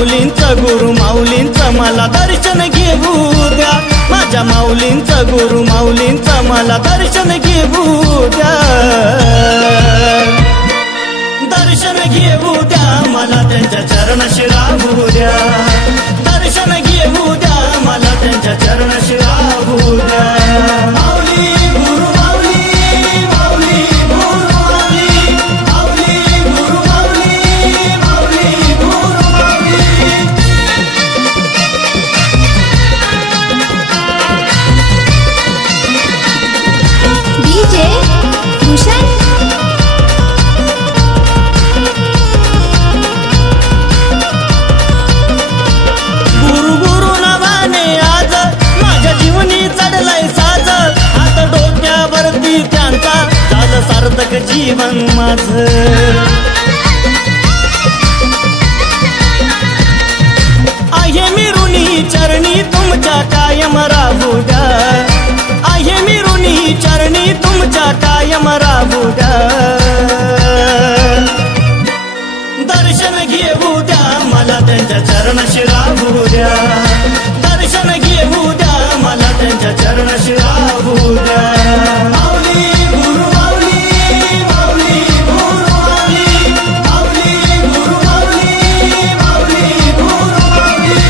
माऊलींचं गुरु माऊलींचं मला दर्शन घेऊ द्या, माझ्या माऊलींचं गुरु माऊलींचं मला दर्शन घेऊ द्या, दर्शन घेऊ द्या मला त्यांच्या चरणाशी राहू द्या, दर्शन घेऊ द्या मला त्यांच्या चरणाशी राहू द्या। माऊली गुरु माऊली माऊली गुरु माऊली माऊली गुरु माऊली माऊली गुरु माऊली। डीजे भूषण गुरु गुरु नावाने आज माझ्या जीवनी चढलाय साज, आता डोक्यावरती त्यांचा झालं सार्थक जीवन माझं। आहे मी ऋणी चरणी तुमच्या कायम राहू द्या, आहे मी ऋणी चरणी तुमच्या कायम राहू द्या, दर्शन घेऊ द्या मला त्यांच्या चरणाशी राहू द्या, दर्शन घेऊ द्या मला त्यांच्या चरणाशी राहू द्या। माऊली गुरु माऊली माऊली गुरु माऊली माऊली गुरु माऊली माऊली गुरु माऊली।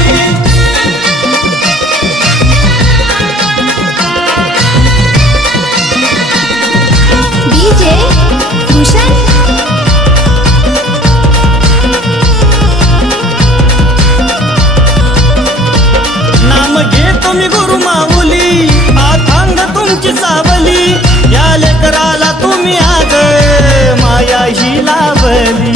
डीजे भूषण नाम घेतो मी गुरु माऊली, अथांग तुमची सावली, या लेकराला तुम्ही आज माया ही लावली।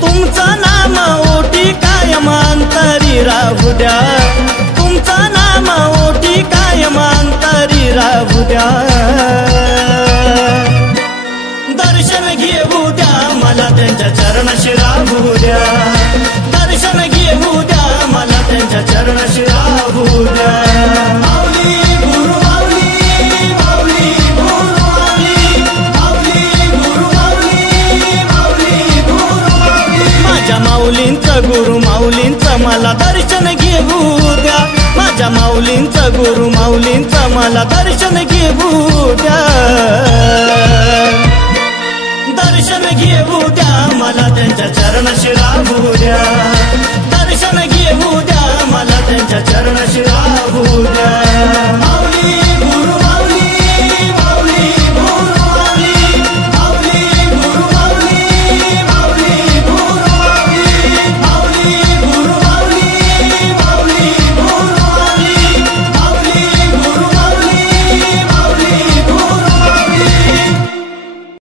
तुमचं नाम ओटी कायम अंतरी राहू द्या, तुमचं नाम ओटी कायम अंतरी राहू द्या, दर्शन घेऊ द्या मला त्यांच्या चरणाशी राहू द्या, दर्शन घेऊ द्या मला त्यांच्या चरणाशी राहू द्या। माऊली गुरु माऊली माऊली गुरु माऊली माऊली गुरु माऊली माऊली गुरु माऊली। माझ्या माऊलींचं गुरु माऊलींचं मला दर्शन घेऊ द्या, माझ्या माऊलींचं गुरु माऊलींचं मला दर्शन घेऊ द्या, दर्शन घेऊ द्या मला त्यांच्या चरणाशी